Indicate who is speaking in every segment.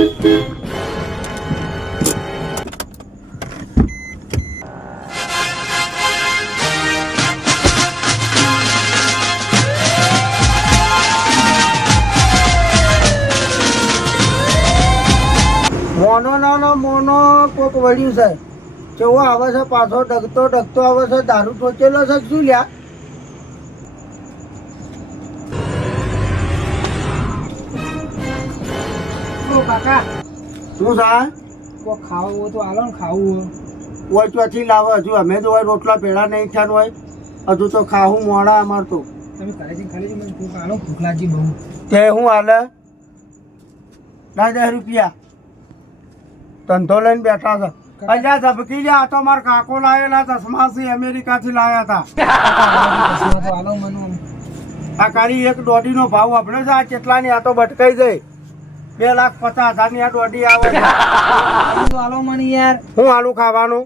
Speaker 1: Mono નાનો mono કોક વળ્યું છે કેવો આવે છે પાછો ડગતો ડગતો આવે છે દારૂ ઠોચેલો છે શું લ્યા
Speaker 2: ઓ કાકા
Speaker 1: શું
Speaker 2: કો ખાવું હોય તો આલો ને ખાવું
Speaker 1: લાવે હજુ અમે તો હોય રોટલા પેડા નહીં થયા હોય હજુ તો ખાવું મોડા અમાર તો
Speaker 2: તમે ઘરેથી ખાલી મને ભૂખ આલો ભૂખ લાગી બહુ
Speaker 1: તે હું હાલે ના દસ રૂપિયા ધંધો લઈને બેઠા છે અલ્યા ધબકી આ તો મારા કાકો લાવેલા ચશ્માથી અમેરિકાથી લાવ્યા હતા આ કાળી એક દોડીનો ભાવ આપણે છે આ કેટલાની આ તો ભટકાઈ જાય બે લાખ પચાસ હજારની આ દોઢી આવે.
Speaker 2: આલો મને યાર?
Speaker 1: હું આલુ ખાવાનું?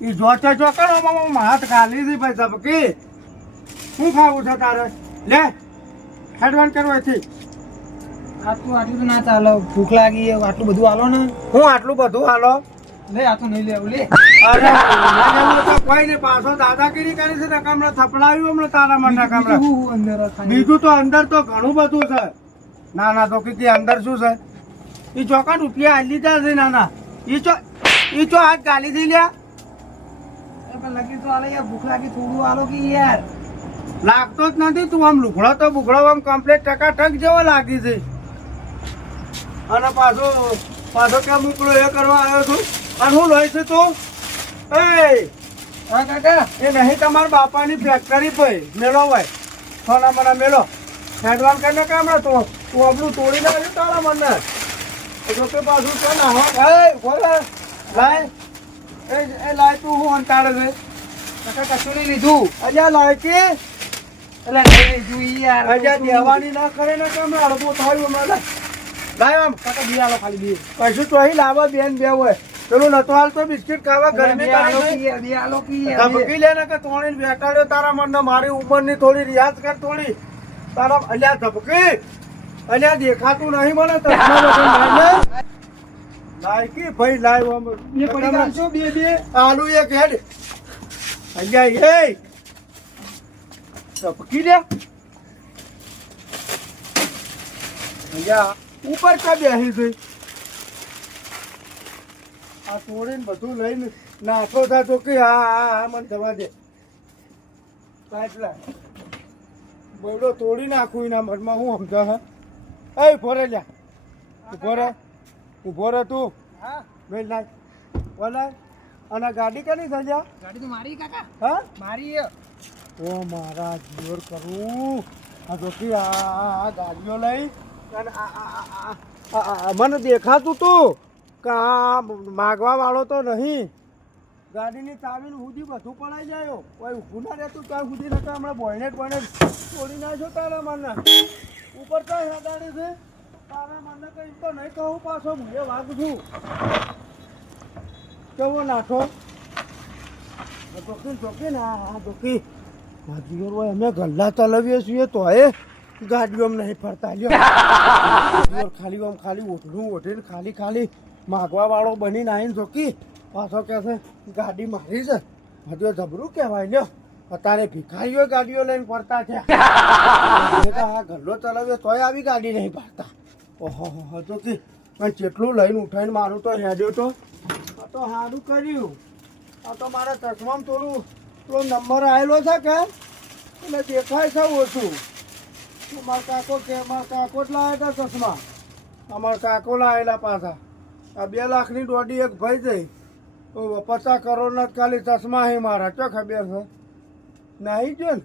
Speaker 1: ઈ જોચે જો કરો મામા હાથ ખાલી દી ભાઈ ધબકી શું ખાવું છે તારે? લે હેડવાન કરવાથી
Speaker 2: આટલું આટલું તો ના ચાલે ભૂખ લાગી આટલું બધું આલો ને.
Speaker 1: હું આટલું બધું હાલો?
Speaker 2: લે આ તો નહીં લેવું લે.
Speaker 1: અરે ના તો કોઈ ને પાછો દાદાગીરી કરી છે ને થપડાવ્યું હમણાં તારા માટે હમણાં
Speaker 2: હું અંદર ખાલી
Speaker 1: બીજું તો અંદર તો ઘણું બધું છે. ના ના તો કીધી અંદર શું છે? એ ચોકા રૂપિયા લીધા છે નાના. એ ચો એ ચો હાથ ગાલી દઈ લ્યા.
Speaker 2: એ પણ લગી તો આલે યાર ભૂખ લાગી થોડું આલો કે યાર.
Speaker 1: લાગતો જ નથી તું આમ લુગડો તો બુગડો આમ કમ્પ્લીટ ટકા ટક જેવો લાગી છે. અને પાછો પાછો ક્યાં મોકલો એ કરવા આવ્યો છું. અને હું લોહી છું તું. એ
Speaker 2: હા કાકા.
Speaker 1: એ નહીં તમારા બાપાની ફેક્ટરી ભાઈ મેળો ભાઈ સોના મને મેલો હેડવાન કરીને કામ તો? તું આપણું તોડી નાખ્યું તારા મને જો કે પાછું છે ને હા બોલે લાય. એ એ લાય તું હું અંતાડે છે
Speaker 2: કાકા કશું નહીં લીધું.
Speaker 1: અલ્યા લાયકી
Speaker 2: એટલે નહીં લીધું યાર.
Speaker 1: અજા દેવાની ના કરે ને કેમ અડબો થયું હમણાં લાય લાય આમ
Speaker 2: કાકા બી ખાલી બી.
Speaker 1: કશું તો અહીં લાવા બેન બે હોય. પેલું નતો હાલતો બિસ્કિટ ખાવા ગરમી
Speaker 2: કે કે બે.
Speaker 1: ધમકી લે ને કે તોડીને બેટાડ્યો તારા મનને. મારી ઉંમરની થોડી રિયાઝ કર થોડી. તારા અલ્યા ધબકી. અલ્યા દેખાતું નહીં મને. લાયકી ભાઈ લાય આમ.
Speaker 2: બે પડી બે બે?
Speaker 1: આલુ એક હેડ. અલ્યા એ. ધબકી લે. અલ્યા ઉપર કા બેસી ગઈ? આ તોડીને બધું લઈને નાખો થતો કે હા હા મને જવા દે. એટલા બરડો તોડી નાખું એના મનમાં હું સમજા હે એ ઊભો રે લ્યા. ઊભો રે ઊભો રે તું.
Speaker 2: હા.
Speaker 1: વેલ લાય ઓલા અને ગાડી ગાડી કરી સજા
Speaker 2: ગાડી તો મારી કાકા.
Speaker 1: હા?
Speaker 2: મારી.
Speaker 1: ઓ મારા જીવર કરું. આ જોકી આ ગાડીઓ લઈ. અને મને દેખાતું તું કે આ માગવા વાળો તો નહીં. ગાડીની ચાવીને સુધી બધું પડાઈ જાય કોઈ ઊભું ના રહેતું ત્યાં સુધી નથી હમણાં બોયનેટ બોયનેટ છોડી નાખ્યો તારા મારના ઉપર તો ગાડી છે. તારા મારને કઈ તો નહીં કહું પાછો, હું વાગ છું. કેવો નાઠો? ચોકી ચોકી ને માજીઓ હોય, અમે ગલ્લા ચલાવીએ છીએ તો એ ગાડીઓ નહીં ફરતા ખાલી આમ ખાલી ઓઢણું ઓઢીને ખાલી ખાલી માગવા વાળો બની નાહીને ચોકી પાછો કે છે ગાડી મારી છે. હજુ જબરું કહેવાય લ્યો. અત્યારે ભિખારીઓ ગાડીઓ લઈને ફરતા છે. આ ગલ્લો ચલાવ્યો તોય આવી ગાડી નહીં ફરતા ઓહો હતો કે પણ જેટલું લઈને ઉઠાઈને મારું તો હેડ્યો તો. આ તો સારું કર્યું. આ તો મારા ચશ્મામાં થોડું થોડો નંબર આવેલો છે કે? એટલે દેખાય છે ઓછું. મારા કાકો કે મારા કાકો જ લાવેલા ચશ્મા. અમારા કાકો લાવેલા પાછા. આ બે લાખની દોડી એક ભાઈ જઈ પચાસ કરોડના ખાલી ચશ્મા હે મારા. ચો ખબર છે નહીં જો ને?